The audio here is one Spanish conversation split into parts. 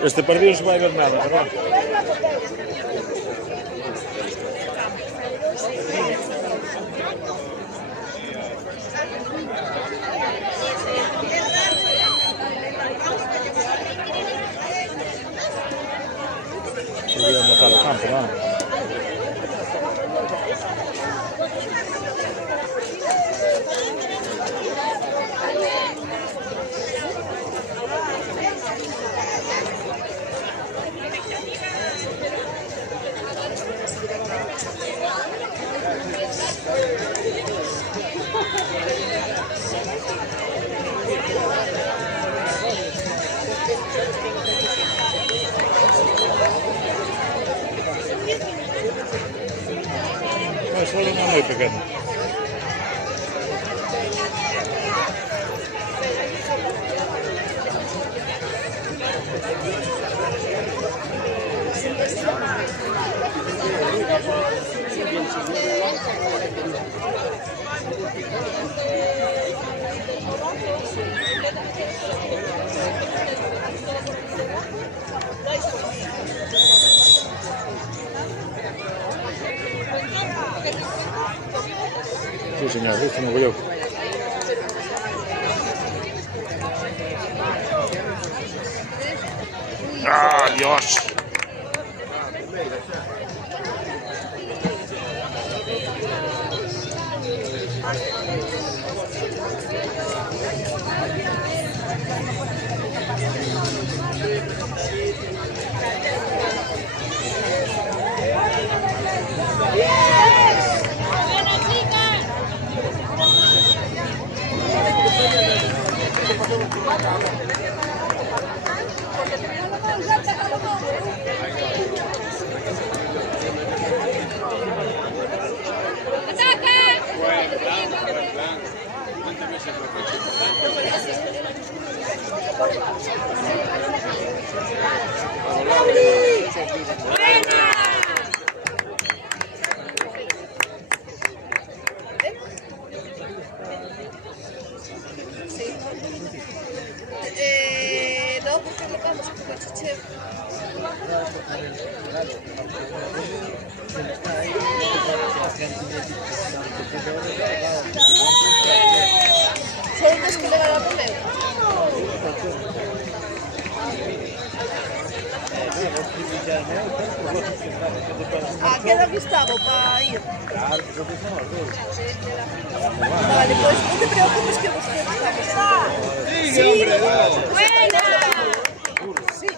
Este partido no se va a ver nada, ¿verdad? Voy a anotar el campo, ¿no? No, solo una muy pequeña. Sí, señor, esto no voy yo. ¡Ah, Dios! No, porque lo vamos con el chichero. Son dos que le van a poner. ¿A qué hora Gustavo para ir? Claro, creo que son los dos. Vale, pues no te preocupes que busquemos. Sí, hombre, no. ¡Buena! Sí.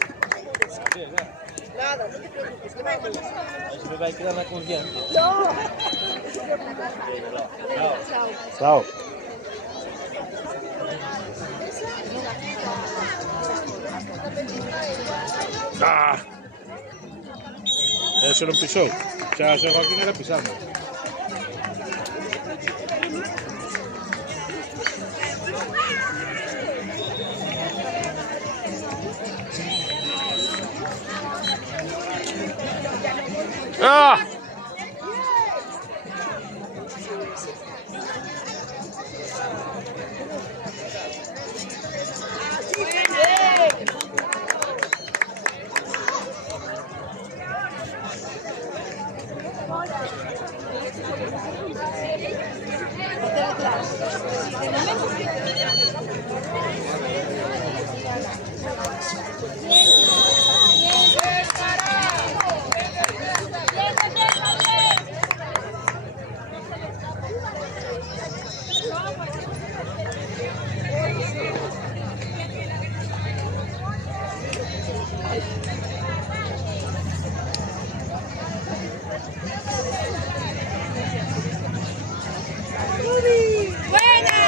Nada, no te preocupes, que vamos. Me va a quedar la confianza. No. Chao. Chao. Ah. Eso non pisou. Xa se Joaquín era pisando. Ah! ¡Buena!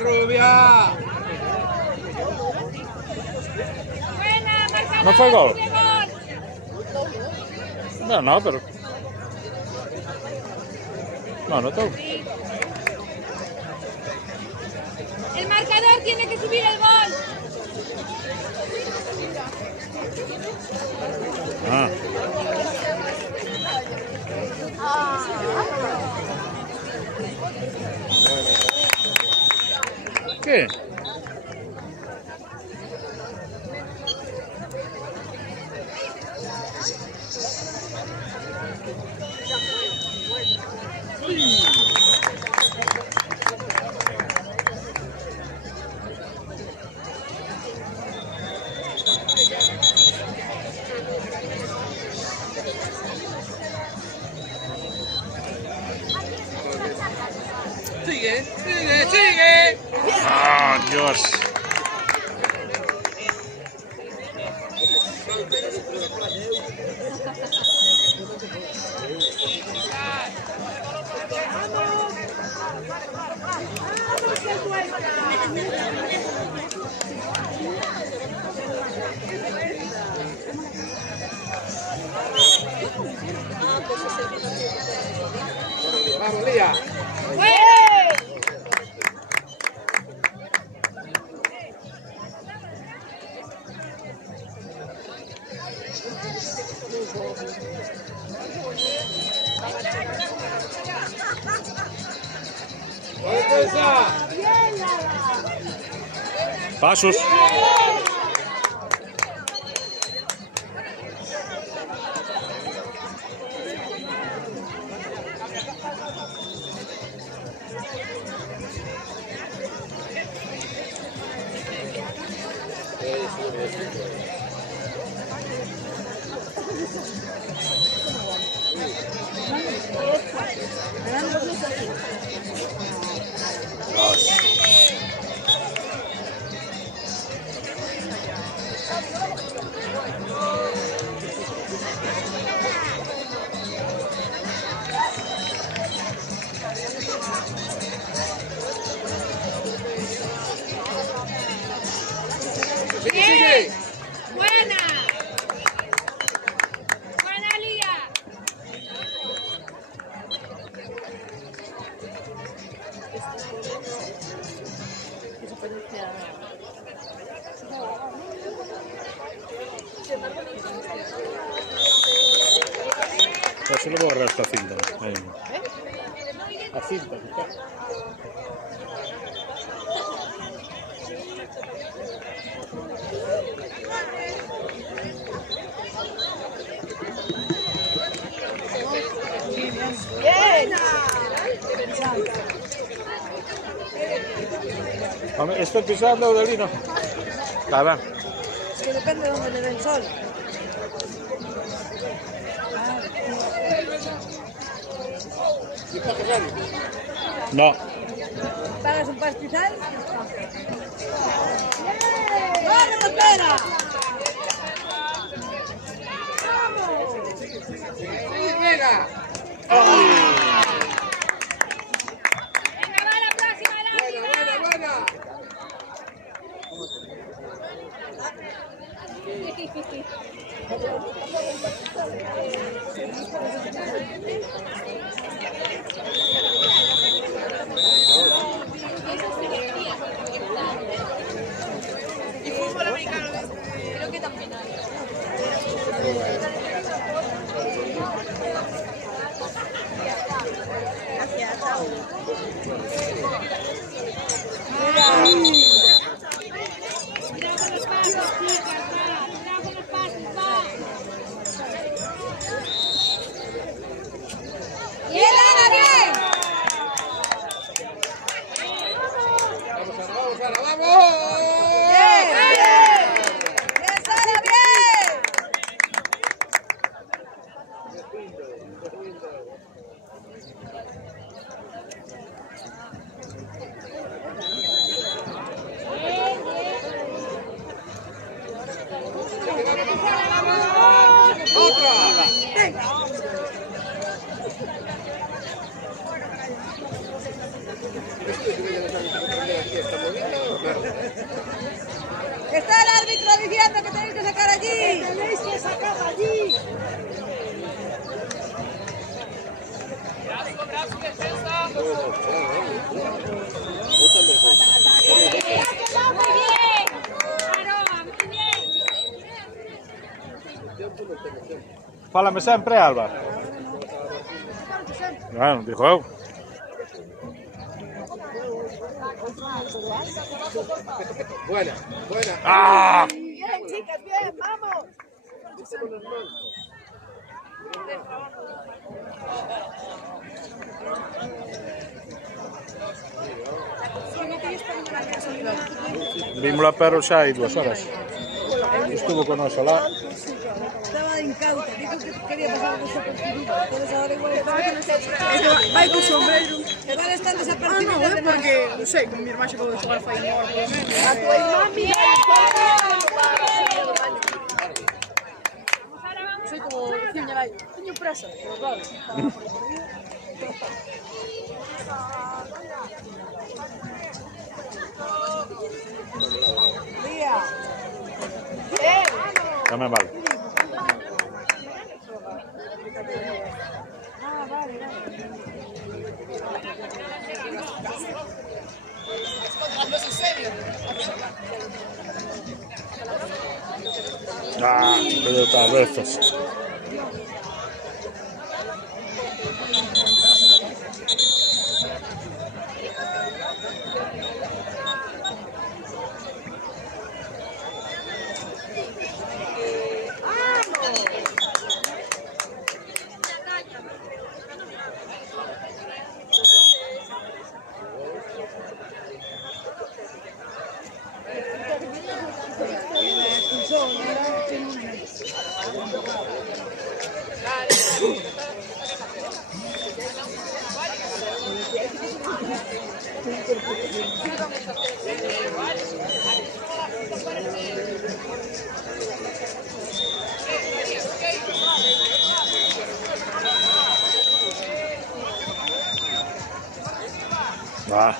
Rubia! ¿No fue gol? No, no, pero... No, no todo. El marcador tiene que subir el gol. Ah. ¿Qué? Sigue, sigue, sigue. ¡Ah, Dios! Vamos, Lía. Pasos. Sigue. Buena. Buena, Lía. Pues se lo voy a agarrar esta cinta. Ahí. La cinta. Bien. ¿Estoy pisando, Aurelino? Nada. Es que depende de dónde le dé el sol. No. ¿Pagas un pastizal? ¡Vamos, espera! Venga. Venga, va la próxima, Buena, buena, buena. Y fútbol americano, creo que también hay. Gracias, chao. Cuidado con los pasos, chicas, va. Cuidado con los pasos, va. ¡Bien, Ana, bien! Vamos, Ana, vamos. ¡Bien! ¡Bien, Sara, bien! Está el árbitro diciendo que tenéis que sacar allí. Tenéis que sacar allí. Muy bien. Aroa, muy bien. Fálame sempre, Alba. Bueno, dijo eu. Buena, buena. ¡Ah! Bien, chicas, bien, vamos. Vimos a Perro xa hai 2 horas. Estuvo con nosa lá. Estaba de incauta, dijo que quería pasar desapercibido. Entonces ahora igual está... Vai con sombreiro. Igual están desapercibidos. Ah, non, porque, non sei, como mi irmán chegou de xogar fai unha hora, polo menos. A tua irmá mira. Soy como veciña lai. Teño presa, pero claro. Lía. Tamén vale. Ah, vale, vale. Ah, pero tal veces. Ah.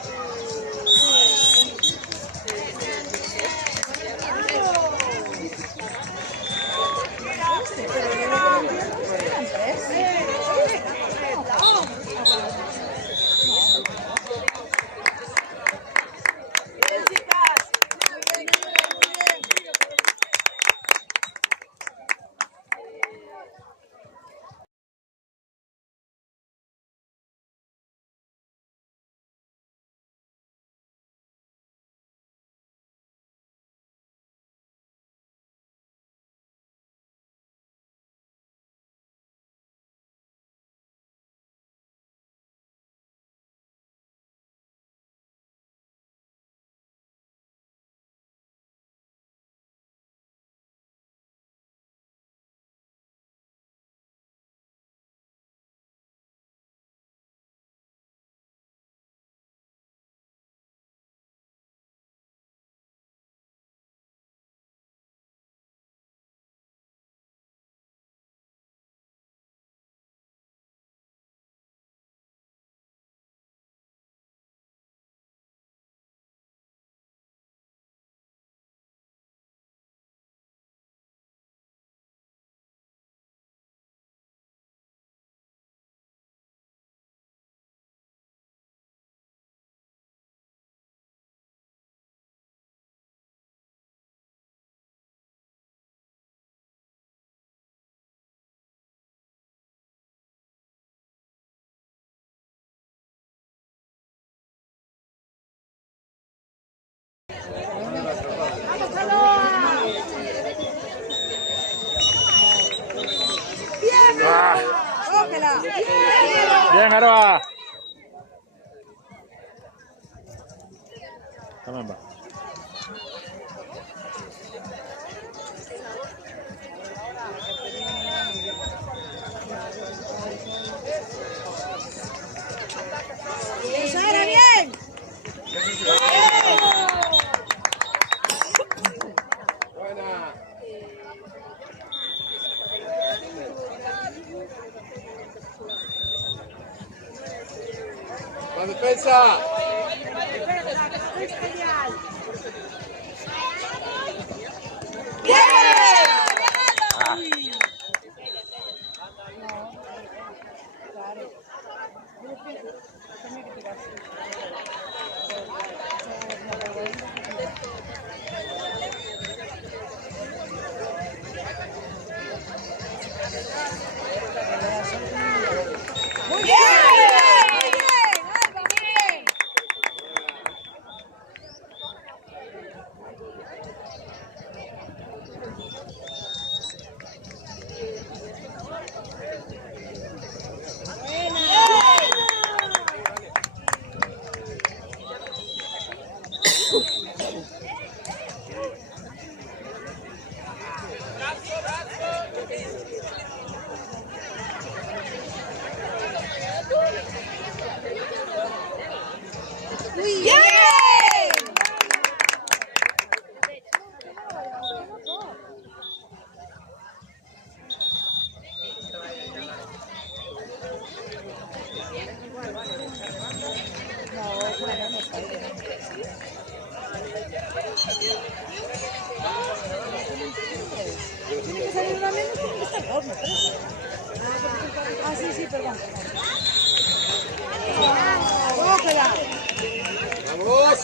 ¡Cógela! Bien, Aroa. Tamén va. ¡Sara, bien! Buena. La defensa. ¡Muy bien! ¡Muy bien! ¡Alba, muy bien! ¡Bien! Tiene que salir una menos porque está el horno. Ah, sí, sí, perdón. ¡Cógela! ¡Vamos!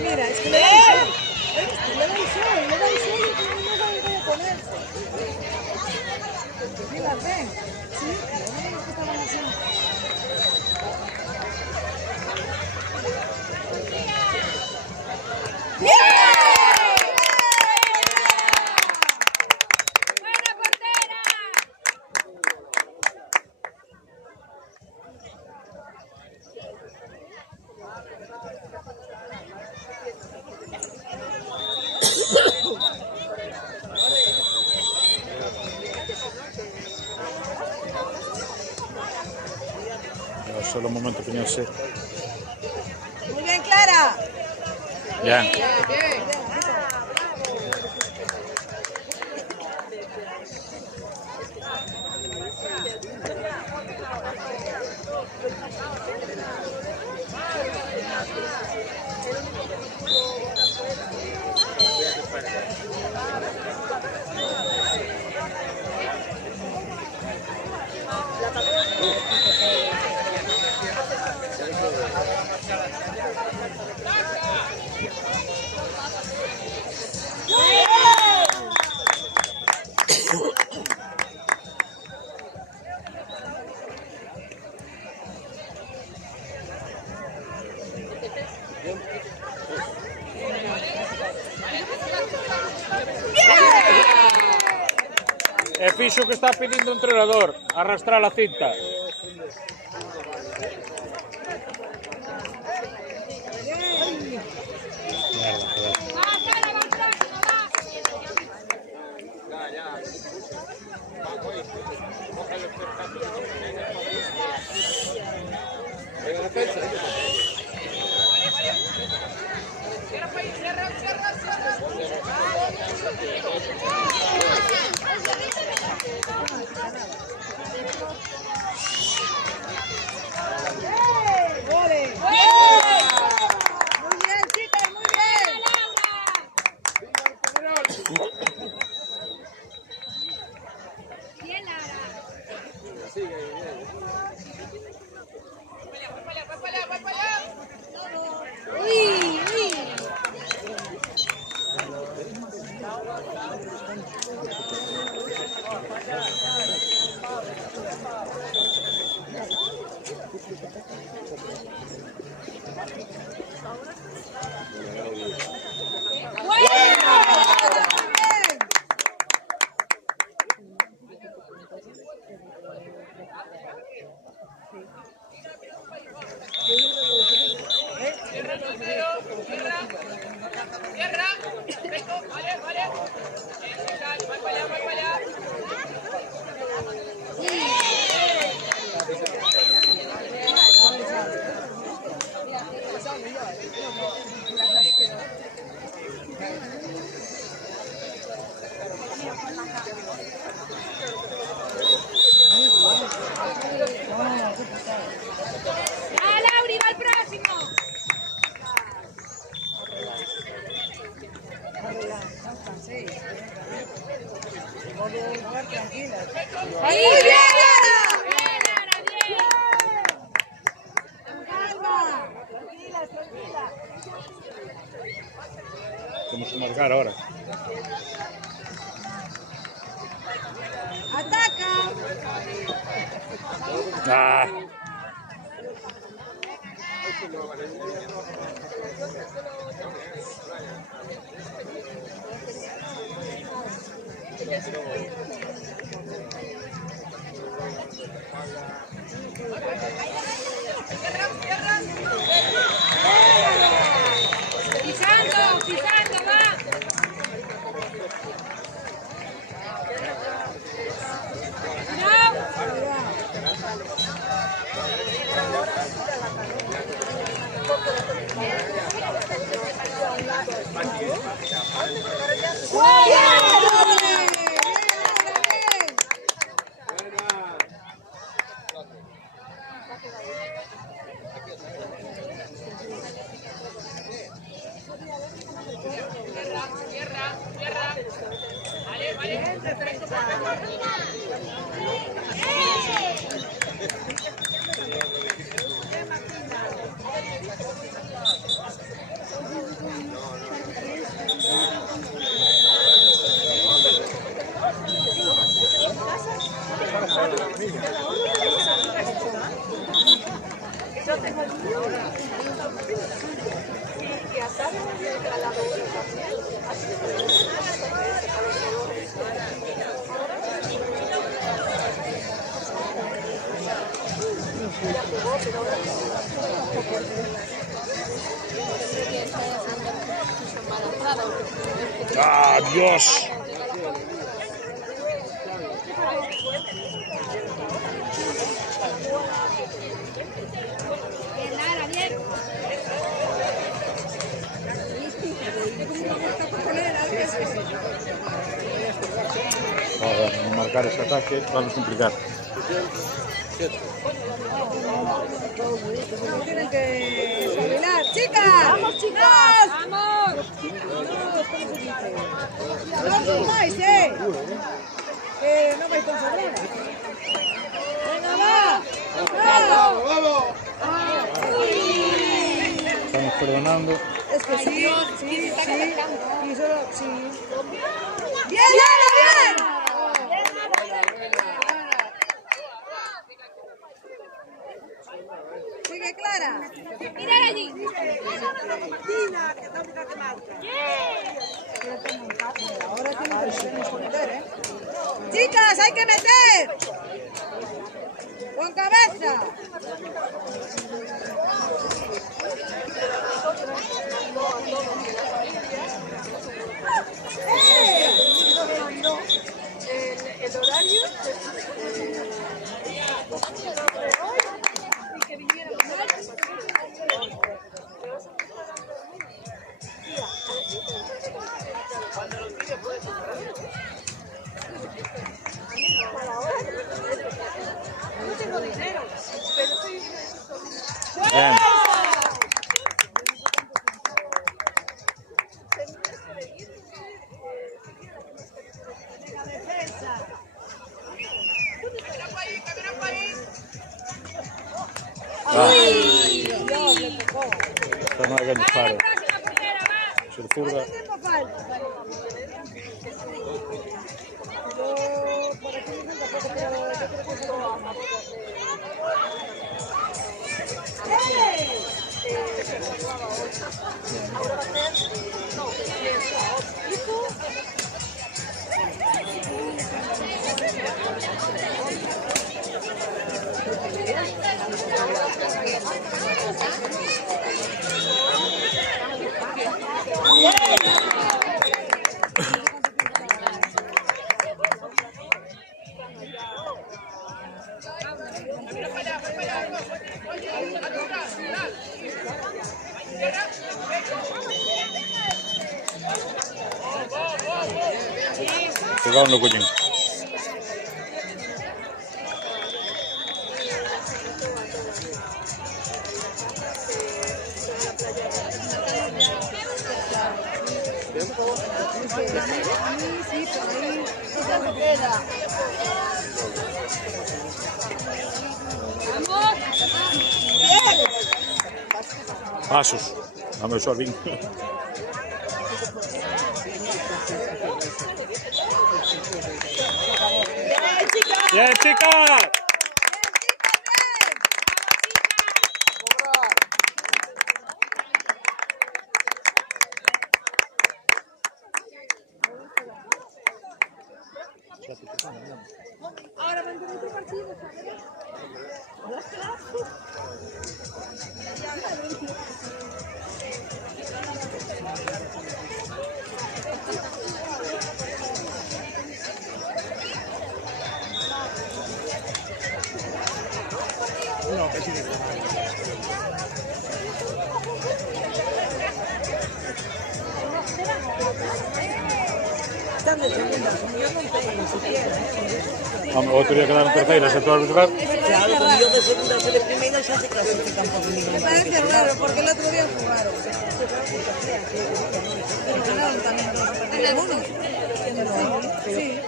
Mira, es que le da el sol. Le da el sol, le da el sol y no sabe dónde ponerse. Sí, las ven. Sí, no que estaban así. Solo un momento que no sé. Muy bien, Clara. Ya. É fixo que está pedindo o entrenador, arrastrar a cinta. Venga, defensa. ¡Ole! Muy bien, chicas, muy bien. Bien, Lara. ¡Uy, uy! ¡Ah, Lauri, va al próximo! ¡Muy bien, Lara! ¡Bien, Lara, bien! ¡Calma! Tranquila, tranquila. Tenemos que marcar ahora. ¡Ataca! Ah, Pisando, pisando, va. ¡Ah, Dios! Bien, Lara, bien. Ahora, no marcar ese ataque, vamos a complicar. Tienen que espabilar. ¡Chicas! ¡Vamos, chicas! Vamos. ¡No sumáis, no vais con sobradas. ¡Venga, va! ¡Vamos! ¡Vamos! Estamos perdonando. Es que sí, sí, sí. Y solo, sí. ¡Bien, Lara, bien! Sigue Clara. Mirar allí. Ahora tenemos que meter, Chicas, hay que meter. Con cabeza. El horario. Bien. Esta no haga disparo. Próxima portera, va. Se zurda. ¿Cuánto tiempo falta? Por aquí dicen tampoco, pero yo creo que eso va a Cuidado no coño. Sí, por ahí. Esa se queda. Pasos. Vamos a suavin. ¡Bien, chicas! No, que sí que Están de segunda, yo no tengo ni siquiera. Otro día quedaron terceiras en todo el lugar. Claro, como yo de segunda soy de primera, ya se clasifican por nivel. Me parece raro, porque el otro día jugaron. Pero ganaron también dos. ¿En algunos? Sí.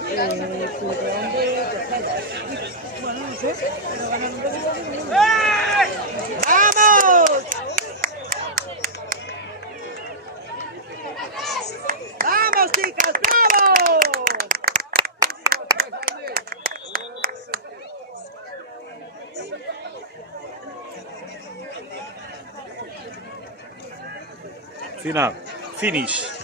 Bueno, no sé, pero ganaron dos. ¡Vamos! ¡Vamos, chicas! ¡Bravo! Final. Finish.